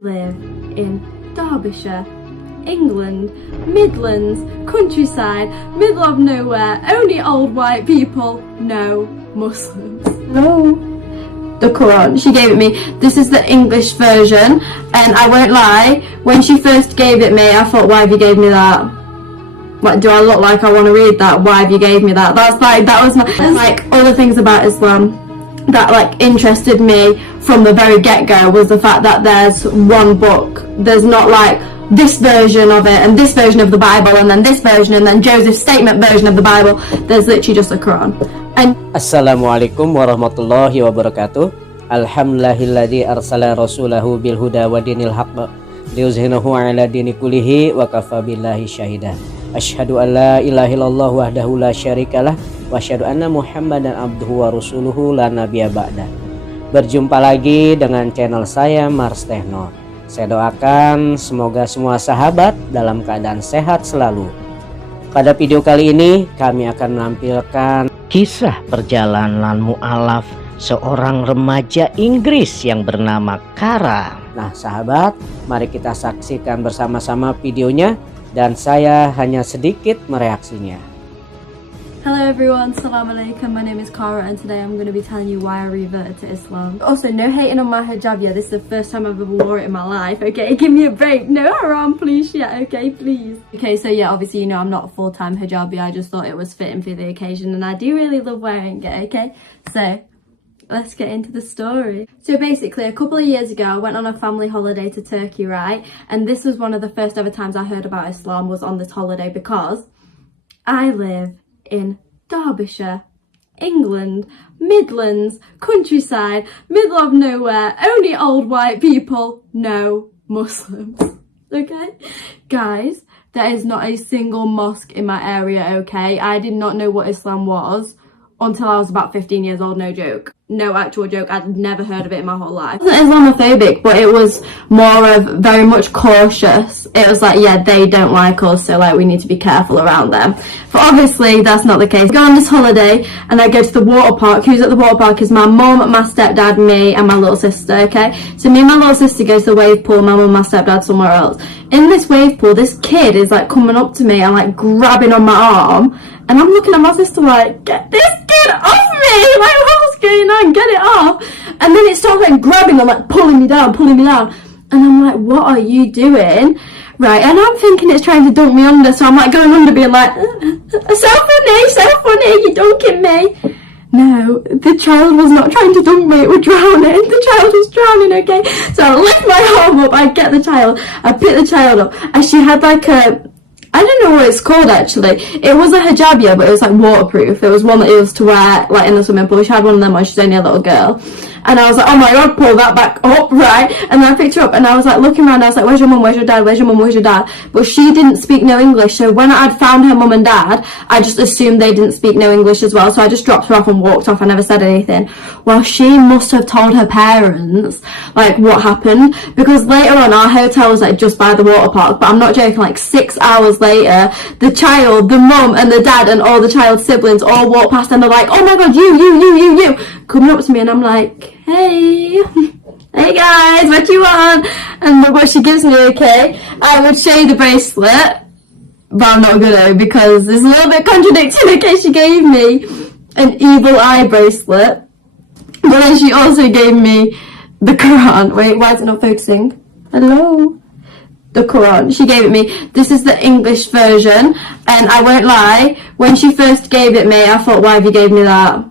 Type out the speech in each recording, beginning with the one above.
live in Derbyshire, England, Midlands, countryside, middle of nowhere, only old white people, no Muslims. No. The Quran, she gave it me. This is the English version, and I won't lie, when she first gave it me, I thought, why have you gave me that? Like, do I look like I want to read that? Why have you gave me that? That's like, that was my, like, other things about Islam that like interested me from the very get-go was the fact that there's one book. There's not like this version of it and this version of the Bible and then this version and then Joseph's statement version of the Bible. There's literally just the Quran. And Assalamualaikum warahmatullahi wabarakatuh. Alhamdulillahilladzi arsala rasulahu bil huda wa dinil haqq liyuzhinahu ala dini kullihi wa kafa billahi syahida. Asyhadu an la ilaha illallah wahdahu la syarikalah wa asyhadu anna Muhammadan abduhu wa rasuluhu la nabiyya ba'da. Berjumpa lagi dengan channel saya Mars Techno. Saya doakan semoga semua sahabat dalam keadaan sehat selalu. Pada video kali ini kami akan menampilkan kisah perjalanan Mualaf, seorang remaja Inggris yang bernama Kara. Nah sahabat, mari kita saksikan bersama-sama videonya dan saya hanya sedikit mereaksinya. hello everyone, Assalamu alaikum, my name is Cara and today I'm going to be telling you why I reverted to Islam. Also, no hating on my hijab, yeah, this is the first time I've ever wore it in my life, okay? Give me a break, no haram please, yeah, okay, please. Okay, so yeah, obviously you know I'm not a full-time hijabi, I just thought it was fitting for the occasion and I do really love wearing it, okay? So, let's get into the story. So basically, a couple of years ago, I went on a family holiday to Turkey, right? And this was one of the first ever times I heard about Islam was on this holiday because I live in Derbyshire, England, Midlands, countryside, middle of nowhere, only old white people, no Muslims. Okay? Guys, there is not a single mosque in my area, okay? I did not know what Islam was until I was about 15 years old, no joke. No actual joke, I'd never heard of it in my whole life. It wasn't Islamophobic, but it was more of very much cautious. It was like, yeah, they don't like us, so like we need to be careful around them. But obviously that's not the case. I go on this holiday and I go to the water park. Who's at the water park is my mum, my stepdad, me and my little sister, okay? So me and my little sister go to the wave pool, my mum and my stepdad somewhere else. In this wave pool, this kid is like coming up to me and like grabbing on my arm, and I'm looking at my sister like, get this kid off me! Like, what's going on? Get it off! And then it starts like grabbing and like pulling me down. And I'm like, what are you doing? Right, and I'm thinking it's trying to dunk me under, so I'm like going under being like, so funny, you're dunking me. No, the child was not trying to dunk me, it was drowning. The child was drowning, okay? So I lift my arm up, I get the child, I pick the child up, and she had like a, I don't know what it's called actually. It was a hijab, yeah, but it was like waterproof. It was one that it was to wear like in the swimming pool. She had one of them when she's only a little girl. And I was like, oh my god, pull that back up, right? And then I picked her up and I was like looking around, I was like, where's your mum, where's your dad, where's your mum, where's your dad? But she didn't speak no English, so when I'd found her mum and dad, I just assumed they didn't speak no English as well, so I just dropped her off and walked off. I never said anything. Well, she must have told her parents like what happened, because later on our hotel was like just by the water park, but I'm not joking, like 6 hours later, the child, the mum and the dad and all the child's siblings all walk past and they're like, oh my god, you coming up to me, and I'm like, hey guys, what you want? And look what she gives me, okay? I would show you the bracelet, but I'm not gonna because it's a little bit contradicting. Okay, she gave me an evil eye bracelet, but then she also gave me the Quran. Wait, why is it not focusing? Hello? The Quran, she gave it me. This is the English version, and I won't lie, when she first gave it me, I thought, why have you gave me that?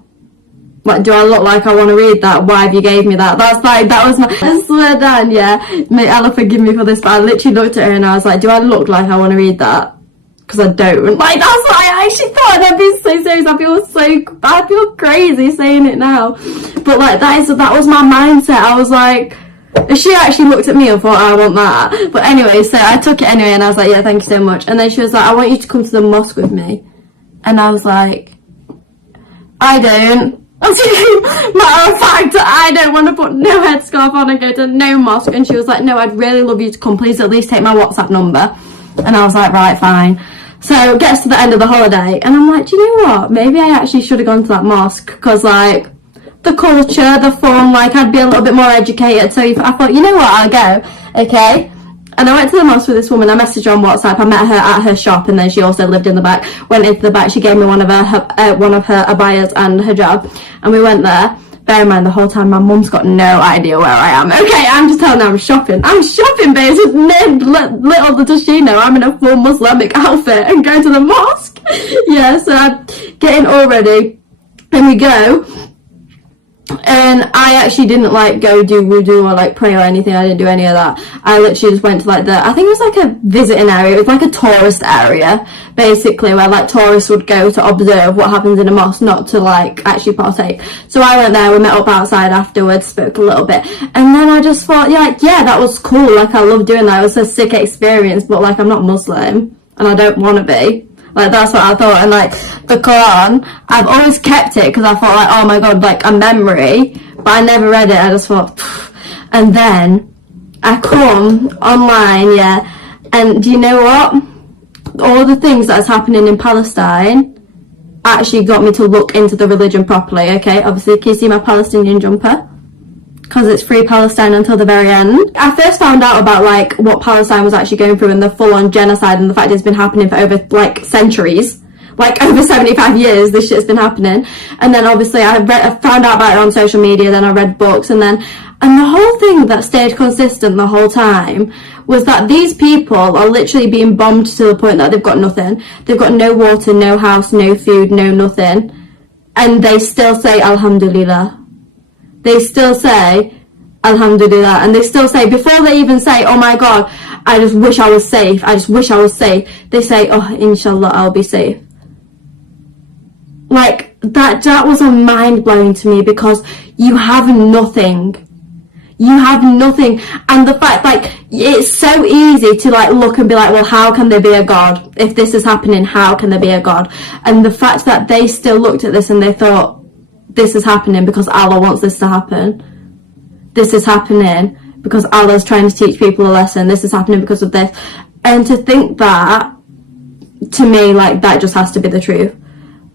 Like, do I look like I want to read that? Why have you gave me that? That's like, that was my, I swear down, yeah. May Allah forgive me for this, but I literally looked at her and I was like, do I look like I want to read that? Because I don't. Like, that's what I actually thought, and I'd be so serious. I feel crazy saying it now. But like, that was my mindset. I was like, she actually looked at me and thought, I want that. But anyway, so I took it anyway and I was like, yeah, thank you so much. And then she was like, I want you to come to the mosque with me. And I was like, I don't. Matter of fact, I don't want to put no headscarf on and go to no mosque. And she was like, no, I'd really love you to come, please at least take my WhatsApp number. And I was like, right, fine. So it gets to the end of the holiday and I'm like, do you know what, maybe I actually should have gone to that mosque, because like the culture, the fun, like I'd be a little bit more educated. So I thought, you know what, I'll go, okay. And I went to the mosque with this woman. I messaged her on WhatsApp. I met her at her shop, and then she also lived in the back. Went into the back. She gave me one of her abayas and hijab, and we went there. Bear in mind, the whole time my mum's got no idea where I am. Okay, I'm just telling her I'm shopping. I'm shopping, babes. Little does she know I'm in a full Muslimic outfit and going to the mosque. Yeah, so I'm getting all ready, and we go. And I actually didn't like go do wudu or like pray or anything. I didn't do any of that. I literally just went to like I think it was like a visiting area. It was like a tourist area, basically, where like tourists would go to observe what happens in a mosque, not to like actually partake. So I went there, we met up outside afterwards, spoke a little bit, and then I just thought, yeah, that was cool. Like I love doing that. It was a sick experience, but like I'm not Muslim and I don't want to be. Like, that's what I thought. And like the Quran, I've always kept it because I thought like, oh my god, like a memory, but I never read it. I just thought, pfft. And then I come online, yeah, and do you know what, all the things that's happening in Palestine actually got me to look into the religion properly. Okay, obviously, can you see my Palestinian jumper? Because it's free Palestine until the very end. I first found out about like what Palestine was actually going through and the full-on genocide and the fact it's been happening for over like centuries, like over 75 years this shit's been happening. And then obviously I found out about it on social media, then I read books, and the whole thing that stayed consistent the whole time was that these people are literally being bombed to the point that they've got nothing. They've got no water, no house, no food, no nothing, and they still say Alhamdulillah. They still say Alhamdulillah, and they still say, before they even say, oh my god, I just wish I was safe, I just wish I was safe, they say, oh, inshallah, I'll be safe. Like, that was a mind-blowing to me, because you have nothing. You have nothing. And the fact, like, it's so easy to like look and be like, well, how can there be a God? If this is happening, how can there be a God? And the fact that they still looked at this and they thought, this is happening because Allah wants this to happen. This is happening because Allah's trying to teach people a lesson. This is happening because of this. And to think that, to me, like, that just has to be the truth.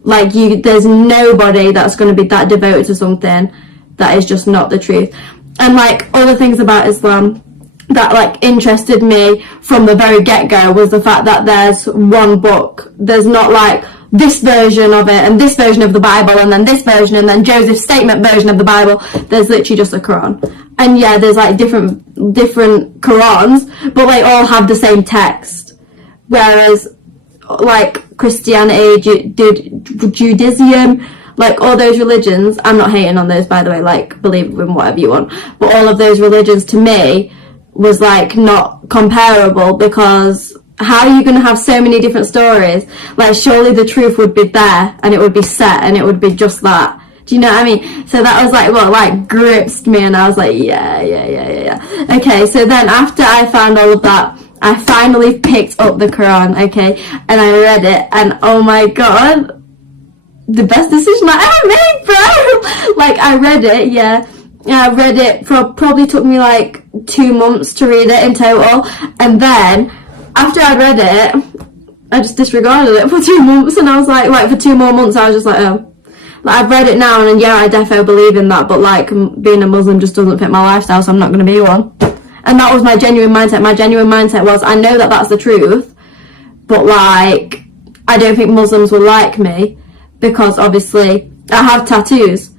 Like, there's nobody that's going to be that devoted to something that is just not the truth. And like, other things about Islam that like interested me from the very get-go was the fact that there's one book. There's not like this version of it and this version of the Bible and then this version and then Joseph's statement version of the Bible. There's literally just a Quran. And yeah, there's like different Qurans, but they all have the same text. Whereas like Christianity, Judaism, like all those religions, I'm not hating on those, by the way, like believe in whatever you want, but all of those religions to me was like not comparable, because how are you going to have so many different stories? Like, surely the truth would be there and it would be set and it would be just that. Do you know what I mean? So that was like what like gripped me, and I was like, yeah. Okay, so then after I found all of that, I finally picked up the Quran, okay, and I read it, and oh my god, the best decision I ever made, bro! Like, I read it, yeah. I read it probably took me like 2 months to read it in total, and then after I'd read it, I just disregarded it for 2 months, and I was like for 2 more months I was just like, oh, like, I've read it now, and yeah, I defo believe in that, but like being a Muslim just doesn't fit my lifestyle, so I'm not going to be one. And that was my genuine mindset. My genuine mindset was, I know that that's the truth, but like, I don't think Muslims will like me, because obviously I have tattoos,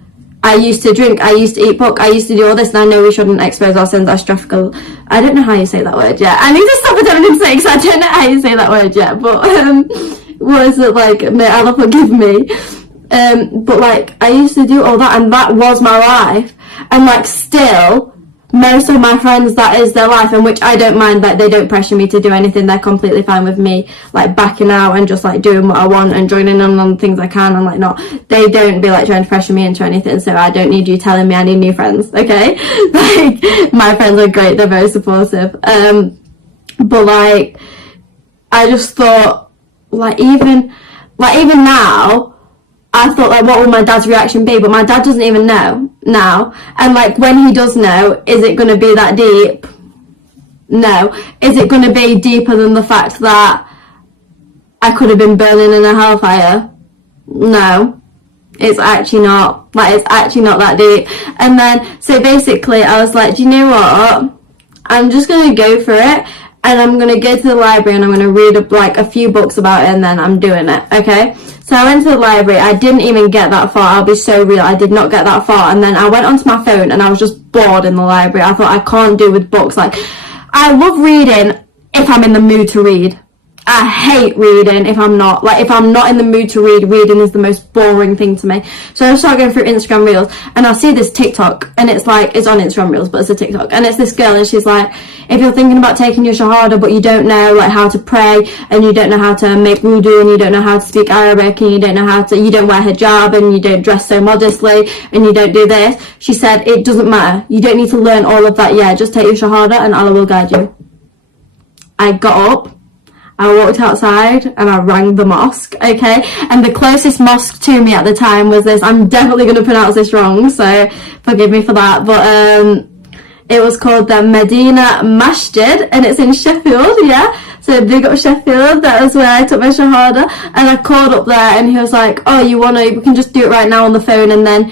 I used to drink, I used to eat pork, I used to do all this, and I know we shouldn't expose our sins as traffickers. I don't know how you say that word yet. I need to stop attempting to say it, because I don't know how you say that word yet, but what is it, like, may Allah forgive me. But like, I used to do all that, and that was my life, and like, still most of my friends, that is their life, and which I don't mind. Like, they don't pressure me to do anything, they're completely fine with me like backing out and just like doing what I want and joining in on things I can, and like not, they don't be like trying to pressure me into anything. So I don't need you telling me I need new friends, okay? Like, my friends are great, they're very supportive, but like, I just thought, like even now, I thought, like, what will my dad's reaction be? But my dad doesn't even know now. And like, when he does know, is it going to be that deep? No. Is it going to be deeper than the fact that I could have been burning in a hellfire? No. It's actually not that deep. And then, so basically I was like, do you know what? I'm just going to go for it. And I'm going to go to the library and I'm going to read like a few books about it and then I'm doing it, okay? So I went to the library. I didn't even get that far. I'll be so real. I did not get that far. And then I went onto my phone and I was just bored in the library. I thought I can't do with books. Like, I love reading if I'm in the mood to read. I hate reading if I'm not. Like, if I'm not in the mood to read, reading is the most boring thing to me. So I started going through Instagram Reels, and I see this TikTok, and it's like, it's on Instagram Reels, but it's a TikTok, and it's this girl, and she's like, if you're thinking about taking your Shahada, but you don't know, like, how to pray, and you don't know how to make wudu, and you don't know how to speak Arabic, and you don't know how to, you don't wear hijab, and you don't dress so modestly, and you don't do this, she said, it doesn't matter. You don't need to learn all of that yet. Just take your Shahada, and Allah will guide you. I got up, I walked outside and I rang the mosque, okay? And the closest mosque to me at the time was this. I'm definitely going to pronounce this wrong, so forgive me for that. But it was called the Medina Masjid and it's in Sheffield, yeah? So big up Sheffield, that was where I took my Shahada. And I called up there and he was like, oh, we can just do it right now on the phone and then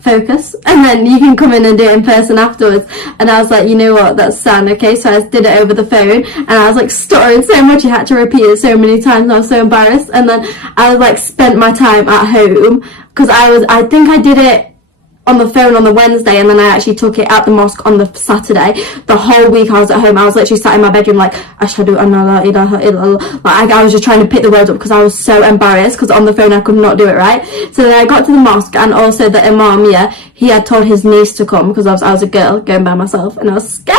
focus and then you can come in and do it in person afterwards. And I was like, you know what, that's sound, okay? So I did it over the phone and I was like stuttering so much, you had to repeat it so many times and I was so embarrassed. And then I like spent my time at home because I think I did it on the phone on the Wednesday and then I actually took it at the mosque on the Saturday. The whole week I was at home, I was literally sat in my bedroom like Ashhadu anna la ilaha illallah. Like I was just trying to pick the words up because I was so embarrassed because on the phone I could not do it right. So then I got to the mosque and also the imam, yeah, he had told his niece to come because I was a girl going by myself and I was scared.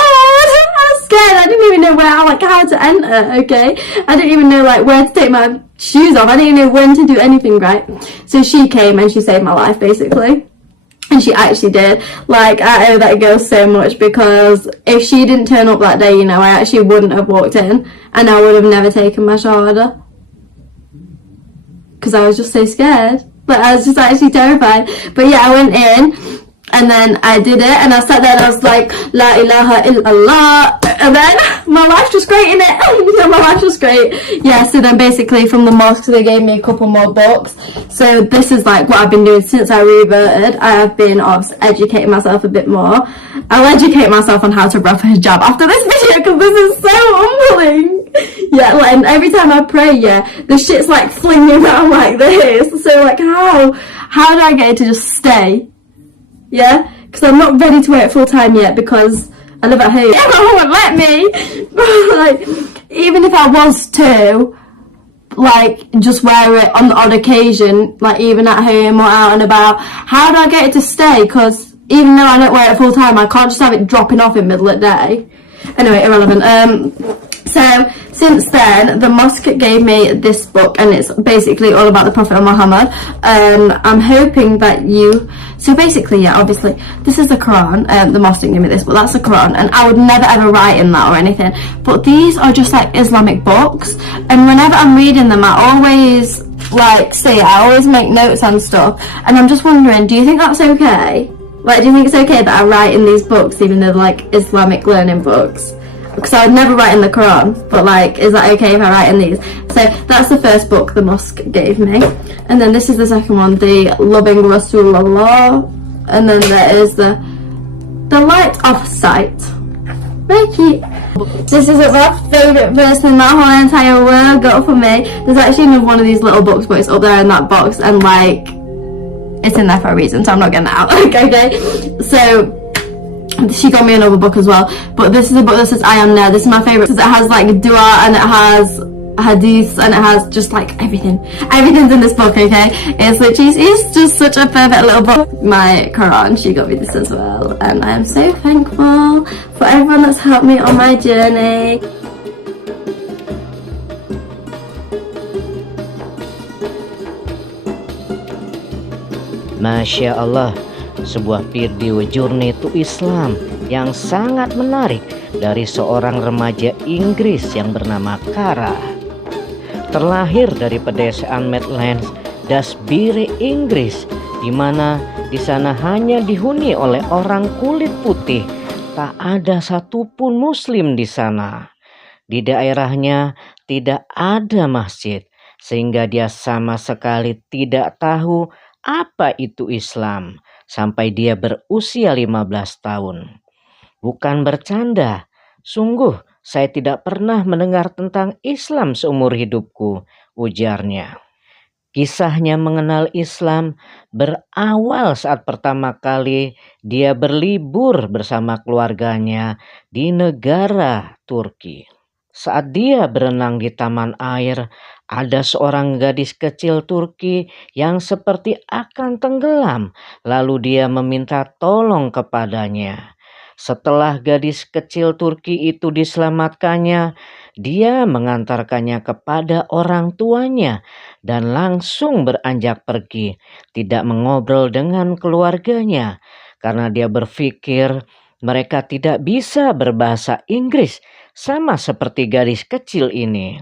I didn't even know how to enter, okay? I didn't even know like where to take my shoes off. I didn't even know when to do anything, right? So she came and she saved my life basically. And she actually did. Like, I owe that girl so much because if she didn't turn up that day, you know, I actually wouldn't have walked in and I would have never taken my Shahada. Because I was just so scared. Like, I was just actually terrified. But yeah, I went in and then I did it and I sat there and I was like, La ilaha illallah. And then my life's just great, innit? Yeah, my life's just great. Yeah, so then basically from the mosque they gave me a couple more books. So this is like what I've been doing since I reverted. I have been educating myself a bit more. I'll educate myself on how to wrap a hijab after this video because this is so humbling. Yeah, like, and every time I pray, yeah, the shit's like flinging around like this. So like how do I get it to just stay? Yeah, because I'm not ready to wear it full time yet because I live at home. Everyone won't let me. Like, even if I was to, like, just wear it on the odd occasion, like even at home or out and about, how do I get it to stay? Because even though I don't wear it full time, I can't just have it dropping off in the middle of the day. Anyway, irrelevant. So since then, the mosque gave me this book and it's basically all about the Prophet Muhammad. I'm hoping that so basically, yeah, obviously, this is the Quran. The mosque didn't give me this, but that's the Quran and I would never ever write in that or anything. But these are just like Islamic books and whenever I'm reading them, I always I always make notes and stuff. And I'm just wondering, do you think that's okay? Like, do you think it's okay that I write in these books even though they're like Islamic learning books? Because I would never write in the Quran, but like, is that okay if I write in these? So that's the first book the mosque gave me. And then this is the second one, the Loving Rasulullah. And then there is the Light of Sight. Very cute. This is my favourite person in that whole entire world, got for me. There's actually another one of these little books, but it's up there in that box and like, it's in there for a reason, so I'm not getting it out. Okay, so she got me another book as well, but this is a book that says I Am There. This is my favourite because it has like dua and it has hadiths and it has just like everything's in this book, okay? It's just such a perfect little book. My Quran, she got me this as well and I am so thankful for everyone that's helped me on my journey. Masya Allah, sebuah video journey to Islam yang sangat menarik dari seorang remaja Inggris yang bernama Kara. Terlahir dari pedesaan Midlands, diberi Inggris, di mana di sana hanya dihuni oleh orang kulit putih. Tak ada satupun Muslim di sana. Di daerahnya tidak ada masjid, sehingga dia sama sekali tidak tahu apa itu Islam sampai dia berusia 15 tahun. Bukan bercanda, sungguh saya tidak pernah mendengar tentang Islam seumur hidupku, ujarnya. Kisahnya mengenal Islam berawal saat pertama kali dia berlibur bersama keluarganya di negara Turki. Saat dia berenang di taman air, ada seorang gadis kecil Turki yang seperti akan tenggelam, lalu dia meminta tolong kepadanya. Setelah gadis kecil Turki itu diselamatkannya, dia mengantarkannya kepada orang tuanya dan langsung beranjak pergi, tidak mengobrol dengan keluarganya karena dia berpikir mereka tidak bisa berbahasa Inggris sama seperti gadis kecil ini.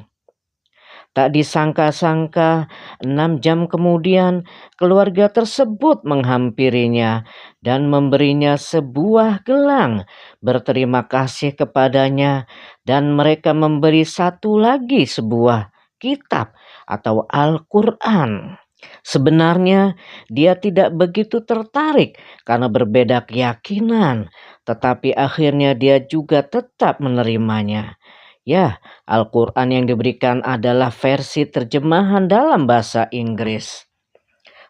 Tak disangka-sangka 6 jam kemudian keluarga tersebut menghampirinya dan memberinya sebuah gelang berterima kasih kepadanya, dan mereka memberi satu lagi sebuah kitab atau Al-Qur'an. Sebenarnya dia tidak begitu tertarik karena berbeda keyakinan, tetapi akhirnya dia juga tetap menerimanya. Ya, Al-Qur'an yang diberikan adalah versi terjemahan dalam bahasa Inggris.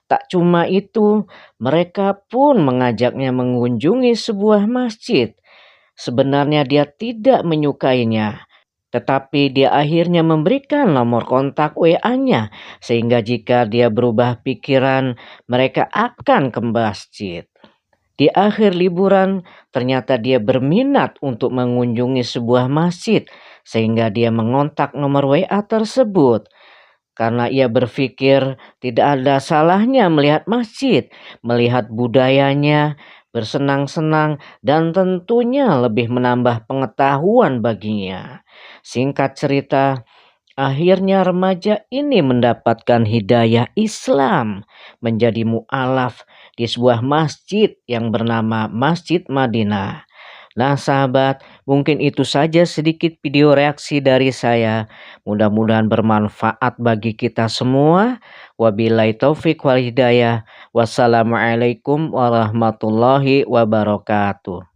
Tak cuma itu, mereka pun mengajaknya mengunjungi sebuah masjid. Sebenarnya dia tidak menyukainya, tetapi dia akhirnya memberikan nomor kontak WA-nya, sehingga jika dia berubah pikiran, mereka akan ke masjid. Di akhir liburan, ternyata dia berminat untuk mengunjungi sebuah masjid, sehingga dia mengontak nomor WA tersebut. Karena ia berpikir tidak ada salahnya melihat masjid, melihat budayanya, bersenang-senang, dan tentunya lebih menambah pengetahuan baginya. Singkat cerita, akhirnya remaja ini mendapatkan hidayah Islam, menjadi mualaf di sebuah masjid yang bernama Masjid Madinah. Nah sahabat, mungkin itu saja sedikit video reaksi dari saya. Mudah-mudahan bermanfaat bagi kita semua. Wabillahi taufik wal hidayah. Wassalamualaikum warahmatullahi wabarakatuh.